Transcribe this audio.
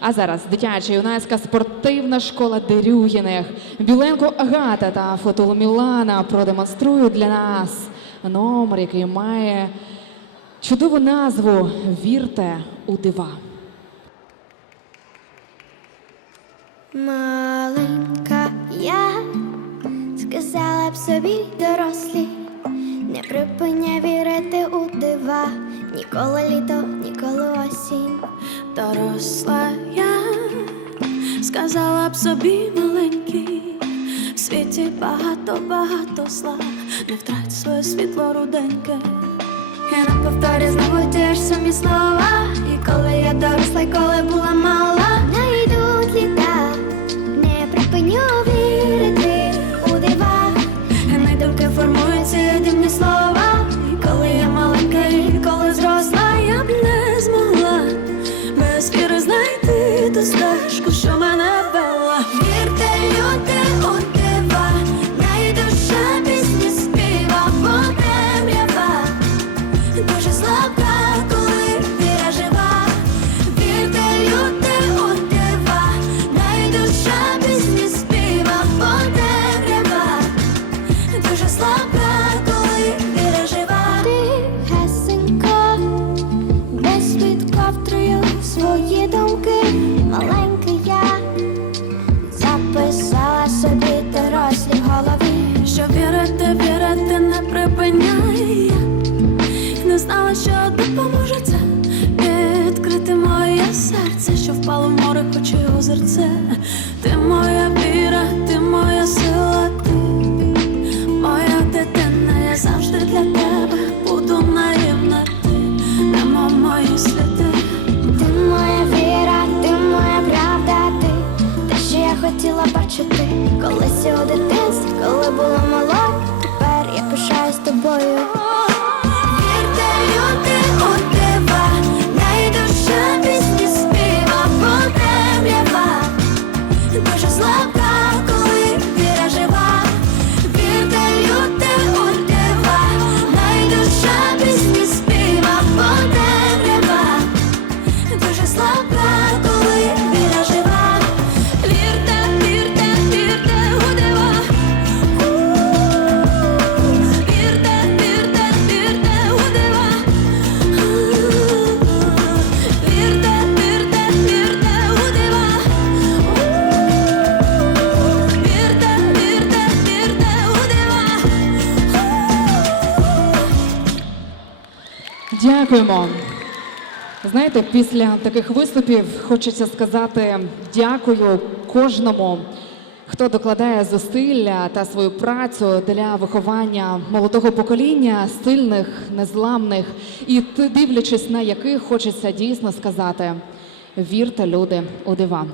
А зараз дитяча юнацька спортивна школа Дерюгіних. Біленко Агата та Фотул Мілана продемонструють для нас номер, який має чудову назву Вірте у дива. Маленька я сказала б собі дорослі, не припиняй вірити у дива, ніколи літо, ніколи осінь. Доросла я сказала б собі маленький, в світі багато, багато зла, не втрать своє світло руденьке. Я на повторі знову ті ж самі слова. І коли я доросла, і коли була мала, без віри озерце. Ти моя віра, ти моя сила, ти моя дитина, я завжди для тебе буду наївна, ти немов мої сліди. Ти моя віра, ти моя правда, ти те, що я хотіла бачити, колись у дитинстві, коли була мала, тепер я пишаюсь тобою. Дуже слабка, Дякуємо. Знаєте, після таких виступів хочеться сказати дякую кожному, хто докладає зусилля та свою працю для виховання молодого покоління, сильних, незламних, і дивлячись на яких хочеться дійсно сказати: вірте, люди, у дива.